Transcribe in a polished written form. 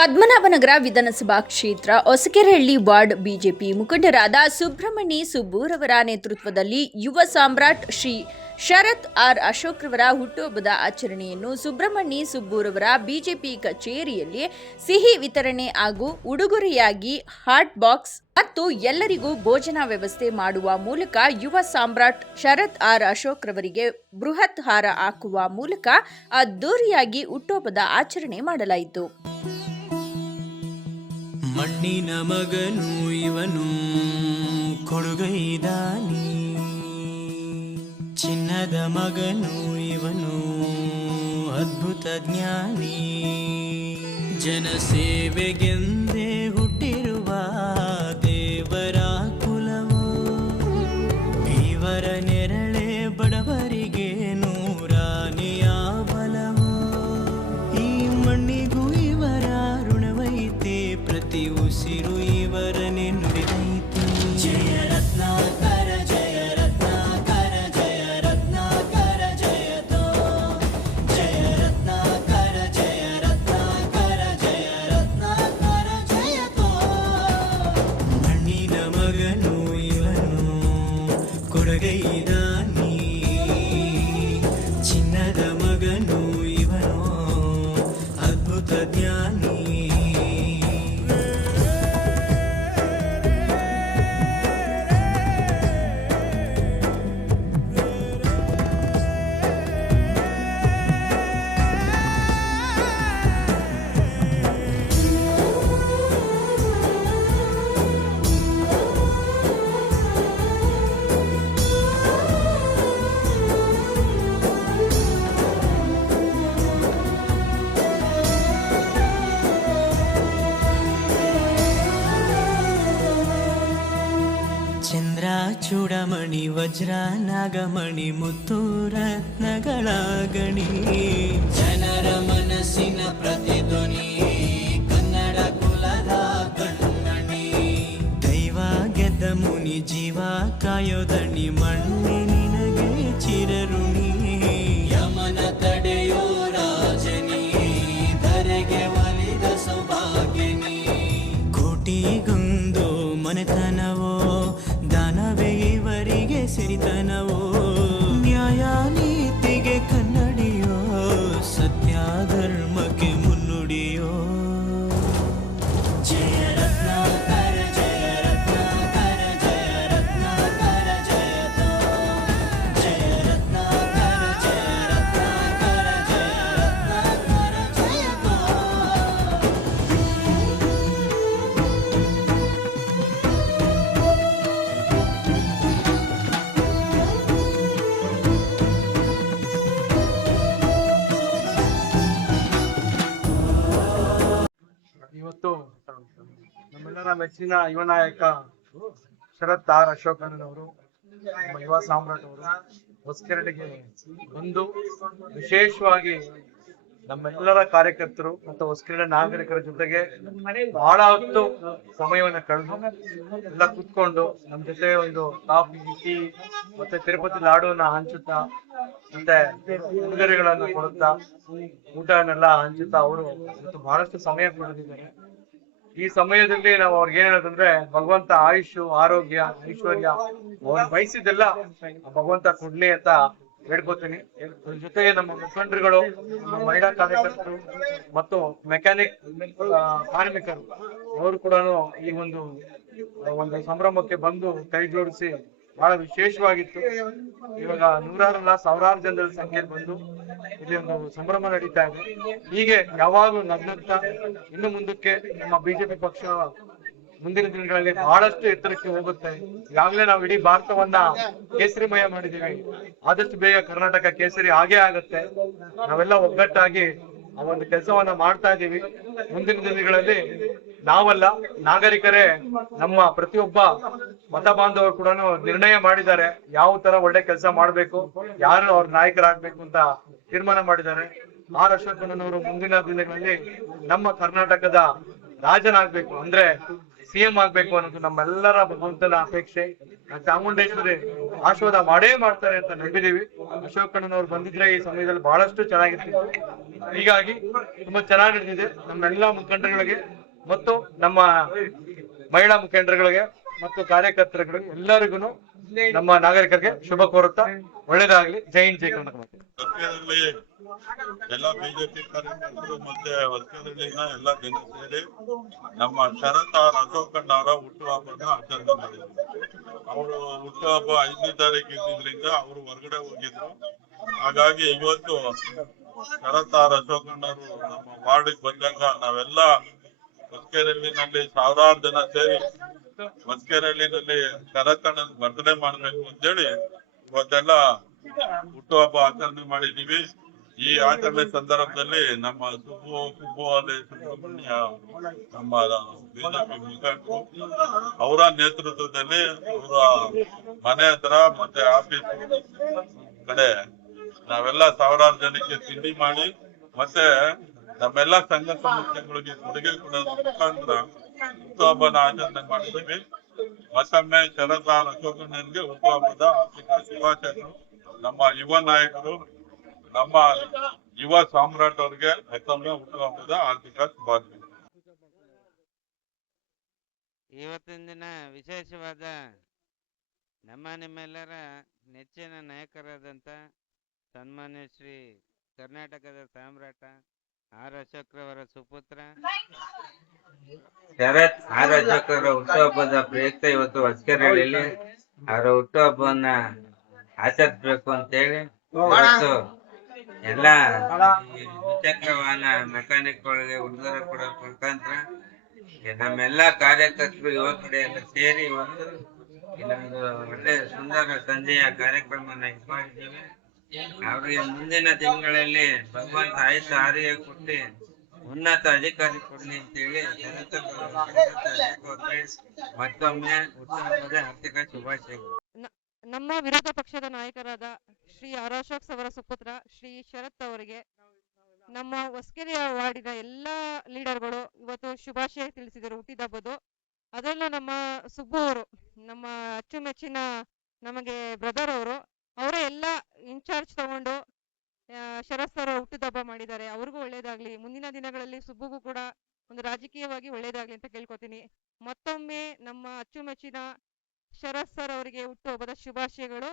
ಪದ್ಮನಾಭನಗರ ವಿಧಾನಸಭಾ ಕ್ಷೇತ್ರ Hosakerehalli ward BJP ಮುಖಂಡರಾದ ಸುಬ್ರಹ್ಮಣಿ ಸುಬ್ಬೂರವರ ನೇತೃತ್ವದಲ್ಲಿ ಯುವ ಸಾಮ್ರಾಟ್ ಶ್ರೀ ಶರತ್ ಆರ್ ಅಶೋಕ್ ರವರ ಹುಟ್ಟುಹಬ್ಬದ ಆಚರಣೆಯನ್ನು ಸುಬ್ರಹ್ಮಣಿ ಸುಬ್ಬೂರವರ ಬಿಜೆಪಿ ಕಚೇರಿಯಲ್ಲಿ ಸಿಹಿ ವಿತರಣೆ ಹಾಗೂ ಉಡುಗೊರೆಯಾಗಿ ಹಾಟ್ ಬಾಕ್ಸ್ ಮತ್ತು ಎಲ್ಲರಿಗೂ ಭೋಜನ ವ್ಯವಸ್ಥೆ ಮಾಡುವ ಮೂಲಕ ಯುವ ಸಾಮ್ರಾಟ್ ಶರತ್ ಆರ್ ಅಶೋಕ್ ರವರಿಗೆ ಬೃಹತ್ ಹಾರ ಹಾಕುವ ಮೂಲಕ ಅದ್ದೂರಿಯಾಗಿ ಹುಟ್ಟುಹಬ್ಬದ ಆಚರಣೆ ಮಾಡಲಾಯಿತು. ಮಣ್ಣಿನ ಮಗನು ಇವನು ಕೊಡುಗೈದಾನಿ, ಚಿನ್ನದ ಮಗನು ಇವನು ಅದ್ಭುತ ಜ್ಞಾನಿ, ಜನಸೇವೆಗೆಂದೇ ಹುಟ್ಟಿರುವ ದೇವರ ಕುಲವು, ಇವರ ನೆರಳೆ ಬಡವರಿಗೆ ನೂರಾನೆಯ ಬಲವು, ಈ ಮಣ್ಣಿಗೂ ಇವರ ಋಣವೈತೆ, ಪ್ರತಿ ಉಸಿರು ಇವರನೆ ನುಡಿದೈತೆ. ಜಯ ರತ್ನಾಕರ ಜಯ ರತ್ನಾಕರ ಜಯ ರತ್ನಾಕರ ಜಯತೋ, ಜಯ ರತ್ನಾಕರ ಜಯ ರತ್ನಾಕರ ಜಯ ರತ್ನಾಕರ ಜಯತೋ. ಮಣ್ಣಿನ ಮಗನು ಇವನು ಕೊಡಗೈದಾನಿ, ಚಿನ್ನದ ಮಗನು ಇವನು ಅದ್ಭುತ ಜ್ಞಾನಿ. ಚಂದ್ರ ಚೂಡಮಣಿ ವಜ್ರ ನಾಗಮಣಿ ಮುತ್ತು ರತ್ನಗಳ ಗಣಿ, ಜನರ ಮನಸ್ಸಿನ ಪ್ರತಿಧ್ವನಿ, ಕನ್ನಡ ಕುಲದ ಕಣ್ಮಣಿ, ದೈವ ಗೆದ್ದ ಮುನಿ ಜೀವ ಕಾಯೋದಣಿ, ಮಣ್ಣಿ ನಿನಗೆ ಚಿರಋಣಿ, ಯಮನ ತಡೆಯೋ ರಾಜನಿ, ಧರೆಗೆ ಒಲಿದ ಸೌಭಾಗ್ಯನಿ, ಕೋಟಿಗೊಂದು ಮನೆತನವೋ, ದಾನವೇ ಇವರಿಗೆ ಸಿರಿತನವೋ, ನ್ಯಾಯ ನೀತಿಗೆ ಕನ್ನಡಿಯೋ, ಸತ್ಯ ಧರ್ಮಕ್ಕೆ ಮುನ್ನುಡಿಯೋ. ಜಯ ರತ್ನಾಕರ ಜಯ ರತ್ನಾಕರ ಜಯ ರತ್ನಾಕರ ಜಯತೋ, ಜಯ ರತ್ನಾಕರ ಜಯ ರತ್ನಾಕರ ಜಯ ರತ್ನಾಕರ ಜಯತೋ. ಇವತ್ತು ನಮ್ಮೆಲ್ಲರ ಮೆಚ್ಚಿನ ಯುವ ನಾಯಕ ಶರತ್ ಆರ್ ಅಶೋಕಣ್ಣನವರು, ನಮ್ಮ ಯುವ ಸಾಮ್ರಾಟ್ ಅವರು ಹೊಸಕೆರೆಗೆ ಬಂದು ವಿಶೇಷವಾಗಿ ನಮ್ಮೆಲ್ಲರ ಕಾರ್ಯಕರ್ತರು ಮತ್ತು ಹೊಸಕೆರೆ ನಾಗರಿಕರ ಜೊತೆಗೆ ಬಹಳ ಹೊತ್ತು ಸಮಯವನ್ನ ಕಳೆದು ಎಲ್ಲ ಕೂತ್ಕೊಂಡು ನಮ್ಮ ಜೊತೆ ಒಂದು ಕಾಫಿ ಟೀ ಮತ್ತೆ ತಿರುಪತಿ ಲಾಡುವನ್ನ ಹಂಚುತ್ತಾ ಮತ್ತೆ ಉಡುಗೊರೆಗಳನ್ನ ಕೊಡುತ್ತಾ ಊಟನೆಲ್ಲ ಹಂಚುತ್ತಾ ಅವರು ಬಹಳಷ್ಟು ಸಮಯ ಕೊಡಲಿದ್ದಾರೆ. ಈ ಸಮಯದಲ್ಲಿ ನಾವು ಅವ್ರಿಗೆ ಏನ್ ಹೇಳೋದಂದ್ರೆ, ಭಗವಂತ ಆಯುಷು ಆರೋಗ್ಯ ಐಶ್ವರ್ಯ ಅವ್ರು ಬಯಸಿದ್ದೆಲ್ಲ ಭಗವಂತ ಕೊಡ್ಲಿ ಅಂತ ಹೇಳ್ಕೊತೀನಿ. ಅದ್ರ ಜೊತೆಗೆ ನಮ್ಮ ಮುಖಂಡರುಗಳು, ನಮ್ಮ ಮಹಿಳಾ ಕಾರ್ಯಕರ್ತರು ಮತ್ತು ಮೆಕ್ಯಾನಿಕ್ ಕಾರ್ಮಿಕರು ಅವರು ಕೂಡ ಈ ಒಂದು ಸಂಭ್ರಮಕ್ಕೆ ಬಂದು ಕೈ ಜೋಡಿಸಿ ಬಹಳ ವಿಶೇಷವಾಗಿತ್ತು. ಇವಾಗ ನೂರಾರಲ್ಲ ಸಾವಿರಾರು ಜನರ ಸಂಖ್ಯೆಯಲ್ಲಿ ಬಂದು ಇಲ್ಲಿ ಒಂದು ಸಂಭ್ರಮ ನಡೀತಾ ಇದೆ. ಹೀಗೆ ಯಾವಾಗಲೂ ನಗ್ನಗ್ತಾ ಇನ್ನು ಮುಂದಕ್ಕೆ ನಮ್ಮ ಬಿಜೆಪಿ ಪಕ್ಷ ಮುಂದಿನ ದಿನಗಳಲ್ಲಿ ಬಹಳಷ್ಟು ಎತ್ತರಕ್ಕೆ ಹೋಗುತ್ತೆ. ಈಗಾಗಲೇ ನಾವು ಇಡೀ ಭಾರತವನ್ನ ಕೇಸರಿಮಯ ಮಾಡಿದೀವಿ. ಆದಷ್ಟು ಬೇಗ ಕರ್ನಾಟಕ ಕೇಸರಿ ಆಗೇ ಆಗತ್ತೆ. ನಾವೆಲ್ಲ ಒಗ್ಗಟ್ಟಾಗಿ ಆ ಒಂದು ಕೆಲಸವನ್ನ ಮಾಡ್ತಾ ಇದೀವಿ. ಮುಂದಿನ ದಿನಗಳಲ್ಲಿ ನಾವಲ್ಲ, ನಾಗರಿಕರೇ, ನಮ್ಮ ಪ್ರತಿಯೊಬ್ಬ ಮತ ಬಾಂಧವರು ಕೂಡ ನಿರ್ಣಯ ಮಾಡಿದ್ದಾರೆ ಯಾವ ತರ ಒಳ್ಳೆ ಕೆಲಸ ಮಾಡ್ಬೇಕು, ಯಾರು ಅವ್ರ ನಾಯಕರಾಗ್ಬೇಕು ಅಂತ ತೀರ್ಮಾನ ಮಾಡಿದ್ದಾರೆ. ಆರ್ ಅಶೋಕಣ್ಣನವರು ಮುಂದಿನ ದಿನಗಳಲ್ಲಿ ನಮ್ಮ ಕರ್ನಾಟಕದ ರಾಜನಾಗ್ಬೇಕು, ಅಂದ್ರೆ CM ಆಗ್ಬೇಕು ಅನ್ನೋದು ನಮ್ಮೆಲ್ಲರ ಭಗವಂತನ ಅಪೇಕ್ಷೆ. ಚಾಮುಂಡೇಶ್ವರಿ ಆಶೀರ್ವಾದ ಮಾಡೇ ಮಾಡ್ತಾರೆ ಅಂತ ನಂಬಿದೀವಿ. ಅಶೋಕಣ್ಣನವ್ರು ಬಂದಿದ್ರೆ ಈ ಸಮಯದಲ್ಲಿ ಬಹಳಷ್ಟು ಚೆನ್ನಾಗಿರ್ತಿತ್ತು. ಹೀಗಾಗಿ ತುಂಬಾ ಚೆನ್ನಾಗಿ ನಡೆದಿದೆ. ನಮ್ಮೆಲ್ಲಾ ಮುಖಂಡರುಗಳಿಗೆ ಮತ್ತು ನಮ್ಮ ಮಹಿಳಾ ಮುಖಂಡರುಗಳಿಗೆ ಮತ್ತು ಕಾರ್ಯಕರ್ತರುಗಳಿಗೆ ಎಲ್ಲರಿಗೂ ನಮ್ಮ ನಾಗರಿಕರಿಗೆ ಶುಭ ಕೋರುತ್ತಾ ಒಳ್ಳೇದಾಗ್ಲಿ. ಜೈ ಹಿಂದ್, ಜೈ ಕರ್ನಾಟಕ. ಹೊಸಕೆರೆಹಳ್ಳಿ ಎಲ್ಲ ಬಿಜೆಪಿ ಕಾರ್ಯಕರ್ತರು ಮತ್ತೆ ಹೊಸಕೆರೆಹಳ್ಳಿನ ಎಲ್ಲ ಜನ ಸೇರಿ ನಮ್ಮ ಶರತ್ ಅಶೋಕಣ್ಣ ಅವರ ಹುಟ್ಟುಹಬ್ಬನ ಆಚರಣೆ ಮಾಡಿದ್ರು. ಅವರು ಹುಟ್ಟುಹಬ್ಬ 5ನೇ ತಾರೀಕು ಇದ್ದಿದ್ರಿಂದ ಅವರು ಹೊರಗಡೆ ಹೋಗಿದ್ರು. ಹಾಗಾಗಿ ಇವತ್ತು ಶರತ್ ಅಶೋಕಣ್ಣವರು ನಮ್ಮ ವಾರ್ಡಿಗೆ ಬಂದಾಗ ನಾವೆಲ್ಲ ಹೊಸಕೆರೆಹಳ್ಳಿನಲ್ಲಿ ಸಾವಿರಾರು ಜನ ಸೇರಿ ಹೊಸಕೆರೆಹಳ್ಳಿನಲ್ಲಿ ಶರತ್ ಅಣ್ಣನ ಬರ್ತ್ಡೇ ಮಾಡ್ಬೇಕು ಅಂತೇಳಿ ಇವತ್ತೆಲ್ಲ ಹುಟ್ಟುಹಬ್ಬ ಆಚರಣೆ ಮಾಡಿದೀವಿ. ಈ ಆಚರಣೆ ಸಂದರ್ಭದಲ್ಲಿ ನಮ್ಮ ಸುಬ್ಬು ಅಲ್ಲಿ ಸುಬ್ರಹ್ಮಣ್ಯ ನಮ್ಮ ಬಿಜೆಪಿ ಮುಖಂಡರು ಅವರ ನೇತೃತ್ವದಲ್ಲಿ ಅವರ ಮನೆ ಹತ್ರ ಮತ್ತೆ ಆಫೀಸ್ ಕಡೆ ನಾವೆಲ್ಲ ಸಾವಿರಾರು ಜನಕ್ಕೆ ತಿಂಡಿ ಮಾಡಿ ಮತ್ತೆ ನಮ್ಮೆಲ್ಲ ಸಂಘ ಸಂಸ್ಥೆಗಳಿಗೆ ಕೊಡುಗೆ ಕೊಡೋದ್ರ ಮುಖಾಂತರ ಹುಟ್ಟುಹಬ್ಬನ ಆಚರಣೆ ಮಾಡಿದ್ವಿ. ಮತ್ತೊಮ್ಮೆ ಶರತ್ ಅಶೋಕಣ್ಣನಿಗೆ ಹುಟ್ಟುಹಬ್ಬದ ಆರ್ಥಿಕ ಶುಭಾಶಯಗಳು. ನಮ್ಮ ಯುವ ನಾಯಕರು ನಮ್ಮ ಯುವ ಸಾಮ್ರಾಟ್ ಅವರಿಗೆ ಮತ್ತೊಮ್ಮೆ ಹುಟ್ಟುಹಬ್ಬದ ಆರ್ಥಿಕ ಶುಭಾಶಯಗಳು. ಇವತ್ತಿನ ದಿನ ವಿಶೇಷವಾದ ನಿಮ್ಮೆಲ್ಲರ ನೆಚ್ಚಿನ ನಾಯಕರಾದಂಥ ಸನ್ಮಾನ್ಯ ಶ್ರೀ ಕರ್ನಾಟಕದ ಸಾಮ್ರಾಟ ಆರ್ ಅಶೋಕ್ರವರ ಸುಪುತ್ರ ಶರತ್ ಆರ್ ಅಶೋಕ್ರವರ ಹುಟ್ಟುಹಬ್ಬದ ಪ್ರಯುಕ್ತ ಇವತ್ತು ಹೊಸಕೆರೆಹಳ್ಳಿಯಲ್ಲಿ ಅವರ ಹುಟ್ಟುಹಬ್ಬವನ್ನ ಆಚರಿಸಬೇಕು ಅಂತೇಳಿ ಇವತ್ತು ಎಲ್ಲ ದ್ವಿಚಕ್ರ ವಾಹನ ಮೆಕ್ಯಾನಿಕ್ಗಳಿಗೆ ಉಡುಗೊರೆ ಕೊಡೋ ಮುಖಾಂತರ ನಮ್ಮೆಲ್ಲ ಕಾರ್ಯಕರ್ತರು ಯುವಕರು ಎಲ್ಲ ಸೇರಿ ಇವತ್ತು ಇಲ್ಲೊಂದು ಒಳ್ಳೆ ಸುಂದರ ಸಂಜೆಯ ಕಾರ್ಯಕ್ರಮನ ಇಟ್ಕೊಂಡಿದ್ದೇವೆ. ಅವ್ರಿಗೆ ಮುಂದಿನ ದಿನಗಳಲ್ಲಿ ಭಗವಂತ ಆಯುಷ್ಯ ಆರೋಗ್ಯ ಕೊಟ್ಟು ಉನ್ನತ ಅಧಿಕಾರಿ ಕೊಡ್ಲಿ ಅಂತೇಳಿ ಮತ್ತೊಮ್ಮೆ ಹುಟ್ಟುಹಬ್ಬದ ಆರ್ಥಿಕ ಶುಭಾಶಯಗಳು. ನಮ್ಮ ವಿರೋಧ ಪಕ್ಷದ ನಾಯಕರಾದ ಶ್ರೀ ಆರ್ ಅಶೋಕ್ ಅವರ ಸುಪುತ್ರ ಶ್ರೀ ಶರತ್ ಅವರಿಗೆ ನಮ್ಮ ಹೊಸಕೆರೆಯ ವಾರ್ಡಿನ ಎಲ್ಲಾ ಲೀಡರ್ಗಳು ಇವತ್ತು ಶುಭಾಶಯ ತಿಳಿಸಿದರು ಹುಟ್ಟಿದಬ್ಬದು. ಅದರಲ್ಲೂ ನಮ್ಮ ಸುಬ್ಬು ಅವರು, ನಮ್ಮ ಅಚ್ಚುಮೆಚ್ಚಿನ ನಮಗೆ ಬ್ರದರ್ ಅವರು, ಅವರೇ ಎಲ್ಲ ಇನ್ಚಾರ್ಜ್ ತಗೊಂಡು ಶರತ್ ಅವರ ಹುಟ್ಟಿದಬ್ಬ ಮಾಡಿದ್ದಾರೆ. ಅವ್ರಿಗೂ ಒಳ್ಳೇದಾಗ್ಲಿ. ಮುಂದಿನ ದಿನಗಳಲ್ಲಿ ಸುಬ್ಬುಗೂ ಕೂಡ ಒಂದು ರಾಜಕೀಯವಾಗಿ ಒಳ್ಳೇದಾಗ್ಲಿ ಅಂತ ಕೇಳ್ಕೊತೀನಿ. ಮತ್ತೊಮ್ಮೆ ನಮ್ಮ ಅಚ್ಚುಮೆಚ್ಚಿನ ಶರತ್ ಸರ್ ಅವರಿಗೆ ಹುಟ್ಟುಹಬ್ಬದ ಶುಭಾಶಯಗಳು.